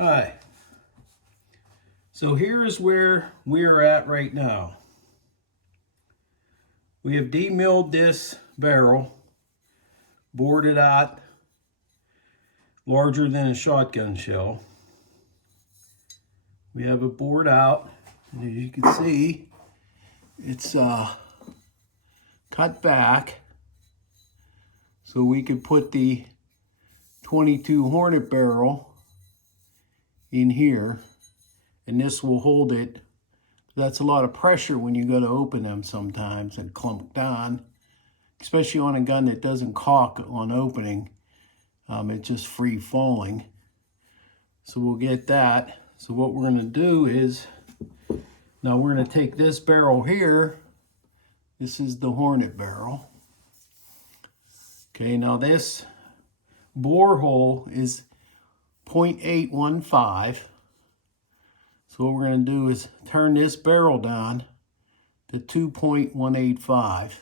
Hi. So here's where we're at right now. We have demilled this barrel, bored it out larger than a shotgun shell. We have it bored out, and as you can see, it's cut back so we could put the 22 Hornet barrel in here, and this will hold it. That's a lot of pressure when you go to open them sometimes and clump down, especially on a gun that doesn't caulk on opening. It's just free falling. So we'll get that. So what we're going to do is, now we're going to take this barrel here. This is the Hornet barrel. Okay, now this bore hole is 0.815. So what we're going to do is turn this barrel down to 2.185.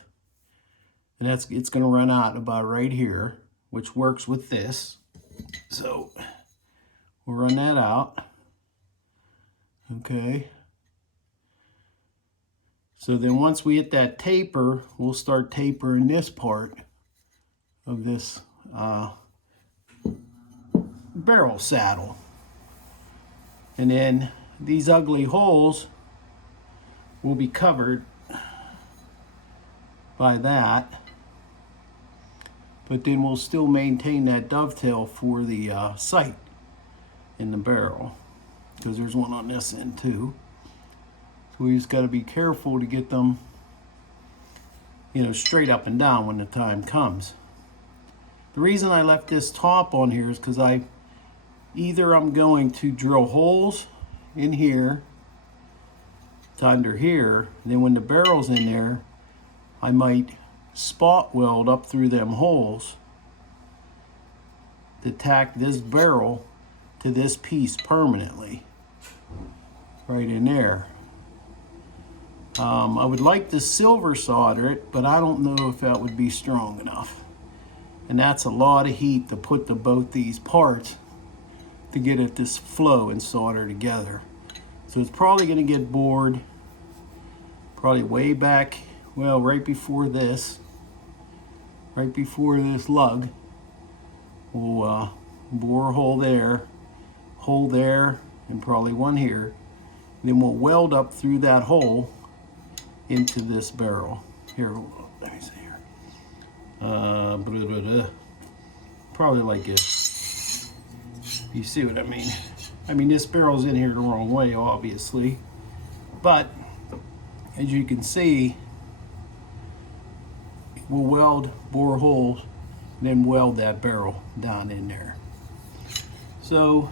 And it's going to run out about right here, which works with this. So we'll run that out. Okay. So then once we hit that taper, we'll start tapering this part of this barrel saddle. And then these ugly holes will be covered by that, but then we'll still maintain that dovetail for the sight in the barrel, because there's one on this end too. So we just got to be careful to get them, straight up and down when the time comes. The reason I left this top on here is because I'm going to drill holes in here to under here, and then when the barrel's in there, I might spot weld up through them holes to tack this barrel to this piece permanently right in there. I would like to silver solder it, but I don't know if that would be strong enough. And that's a lot of heat to put to both these parts to get it this flow and solder together. So it's probably going to get bored probably way back, well, right before this lug. We'll bore a hole there, and probably one here. And then we'll weld up through that hole into this barrel. Here, let me see here. Probably like this. You see what I mean? I mean, this barrel's in here the wrong way, obviously. But, as you can see, we'll weld, bore holes, and then weld that barrel down in there. So,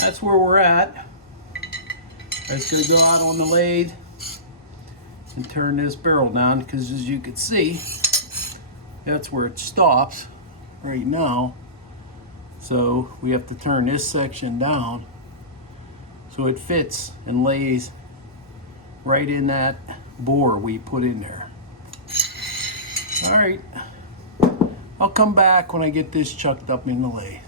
that's where we're at. I'm just going to go out on the lathe and turn this barrel down, because as you can see, that's where it stops right now. So we have to turn this section down so it fits and lays right in that bore we put in there. All right, I'll come back when I get this chucked up in the lathe.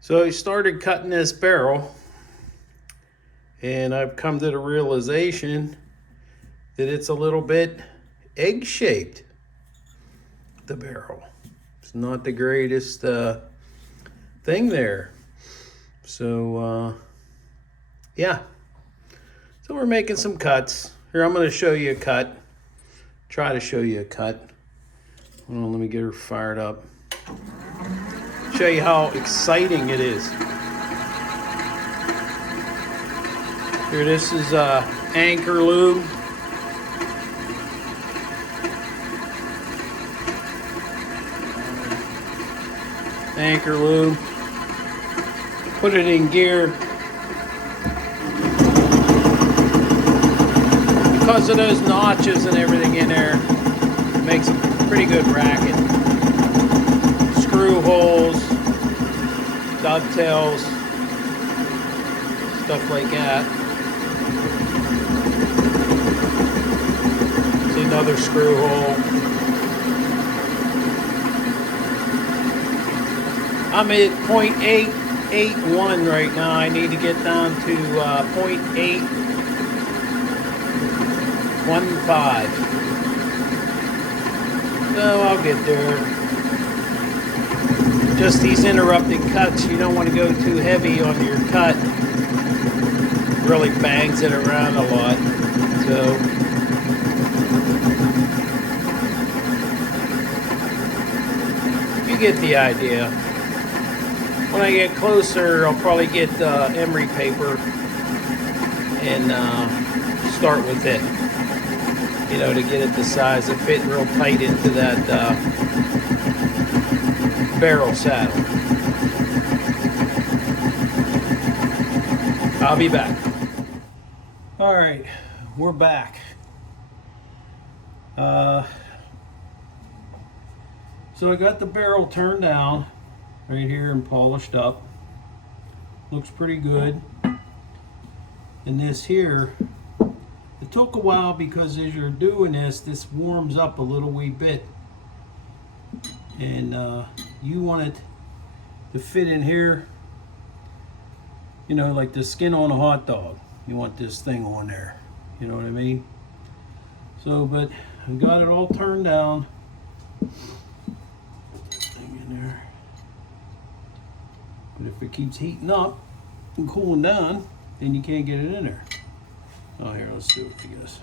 So I started cutting this barrel, and I've come to the realization that it's a little bit egg-shaped, the barrel. It's not the greatest thing there. So, yeah. So we're making some cuts. Here, I'm going to show you a cut. Try to show you a cut. Hold on, let me get her fired up. Show you how exciting it is. Here, this is anchor lube. Anchor lube. Put it in gear. Because of those notches and everything in there, it makes a pretty good racket. Screw holes, dovetails, stuff like that. See another screw hole. I'm at 0.881 right now. I need to get down to 0.815. So I'll get there. Just these interrupted cuts, you don't want to go too heavy on your cut. Really bangs it around a lot. So you get the idea. When I get closer, I'll probably get emery paper and start with it. You know, to get it the size of fit real tight into that barrel saddle. I'll be back. All right, we're back. So I got the barrel turned down right here and polished up. Looks pretty good. And this here, it took a while because as you're doing this warms up a little wee bit. And you want it to fit in here, you know, like the skin on a hot dog. You want this thing on there, you know what I mean? So, but I got it all turned down. Thing in there. But if it keeps heating up and cooling down, then you can't get it in there. Oh, here, let's do it, I guess.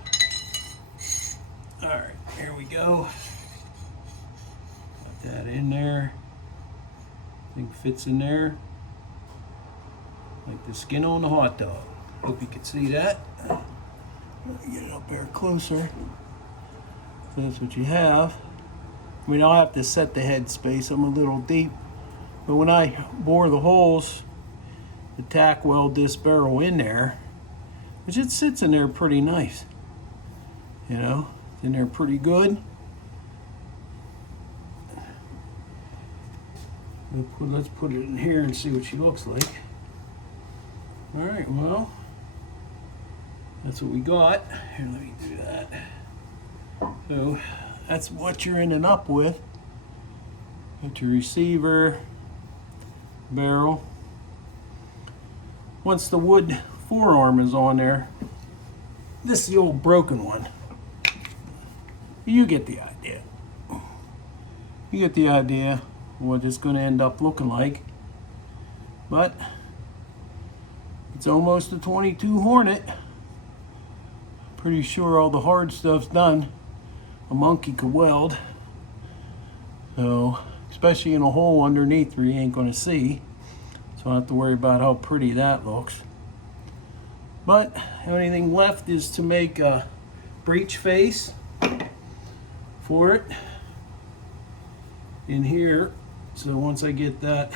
All right, here we go. Got that in there. I think fits in there like the skin on the hot dog. Hope you can see that. Let me get it up there closer. So that's what you have. I mean, I'll have to set the head space. I'm a little deep. But when I bore the holes to tack weld this barrel in there, which it sits in there pretty nice. You know, it's in there pretty good. Let's put it in here and see what she looks like. All right, well, that's what we got. Here, let me do that. So that's what you're ending up with. Got your receiver, barrel. Once the wood forearm is on there, this is the old broken one. You get the idea. You get the idea what it's going to end up looking like. But it's almost a 22 Hornet. Pretty sure all the hard stuff's done. A monkey could weld. So, especially in a hole underneath where you ain't going to see. So I don't have to worry about how pretty that looks. But the only thing left is to make a breech face for it in here. So once I get that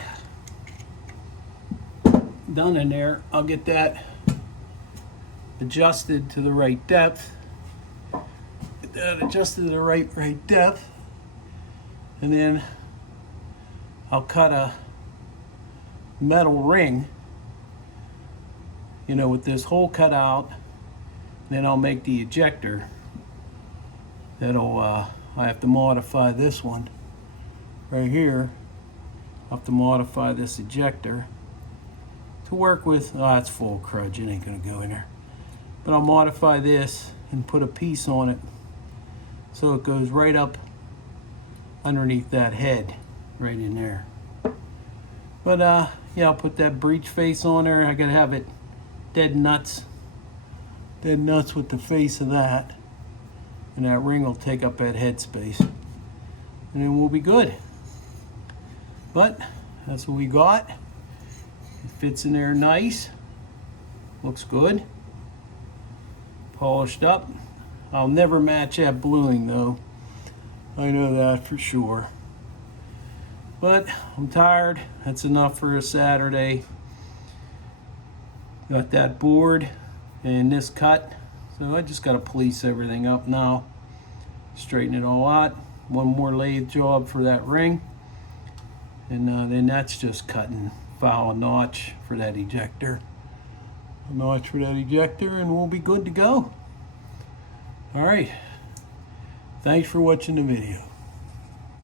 done in there, I'll get that adjusted to the right depth. Get that adjusted to the right depth. And then I'll cut a metal ring, you know, with this hole cut out. Then I'll make the ejector. That'll, I have to modify this one right here. I'll have to modify this ejector to work with. Oh, that's full crudge, it ain't gonna go in there. But I'll modify this and put a piece on it so it goes right up underneath that head, right in there. But yeah, I'll put that breech face on there. I gotta have it dead nuts with the face of that. And that ring will take up that head space. And then we'll be good. But that's what we got. It fits in there nice. Looks good. Polished up. I'll never match that bluing though. I know that for sure. But I'm tired. That's enough for a Saturday. Got that board and this cut. So I just got to police everything up now. Straighten it all out. One more lathe job for that ring. And then that's just cutting, file a notch for that ejector. A notch for that ejector and we'll be good to go. All right. Thanks for watching the video.